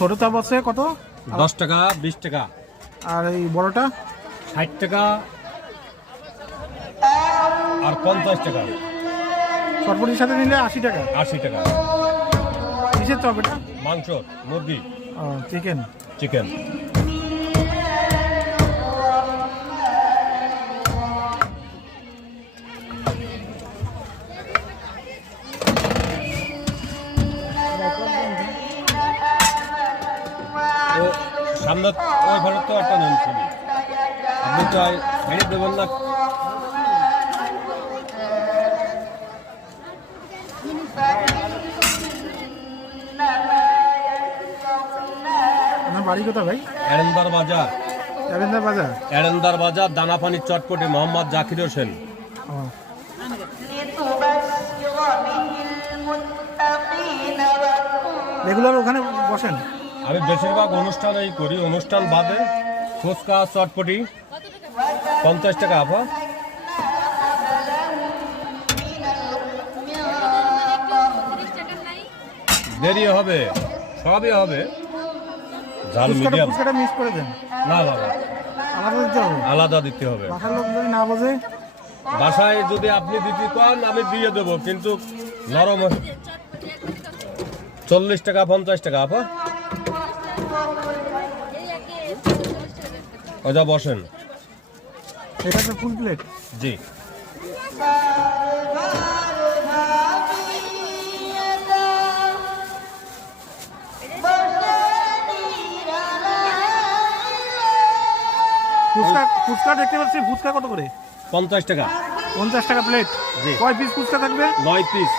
ছোট চাপ আছে কত? 10 টাকা 20 টাকা। আর এই বড়টা 60 টাকা আর 50 টাকা। চটপটির সাথে নিলে 80 টাকা। 80 টাকা। কিসের চপ এটা? মাংস, মুরগি, চিকেন। চিকেন। সামনে ওই ঘরে তো একটা নাম ছিল, আপনি চাই ছেড়ে দেবেন না? আপনার বাড়ি কোথায় ভাই? এরেন্দার বাজার। এরেন্দার বাজার? এরেন্দার বাজার, দানাপানির চটপটি, মোহাম্মদ জাকির হোসেন। রেগুলার ওখানে বসেন? আমি বেশিরভাগ অনুষ্ঠানেই করি, অনুষ্ঠান বাদে ফুচকা চটপটি 50 টাকা আপা। দেরি হবে, সবই হবে। ঝাল মিডিয়াম। ফুচকাটা মিস করে দেন। না না না, আলাদা দিতে হবে। আলাদা দিতে হবে। বাসার লোক যদি না বোঝে? বাসায় যদি আপনি দিতে পান আমি দিয়ে দেবো, কিন্তু নরম। 40 টাকা 50 টাকা আপা। ওজা বসেন। এটা তো ফুল প্লেট? জি। ফুচকা দেখতে পাচ্ছি, ফুচকা কত করে? 50 টাকা। 50 টাকা প্লেট? জি। কয় পিস ফুচকা থাকবে? 9 পিস।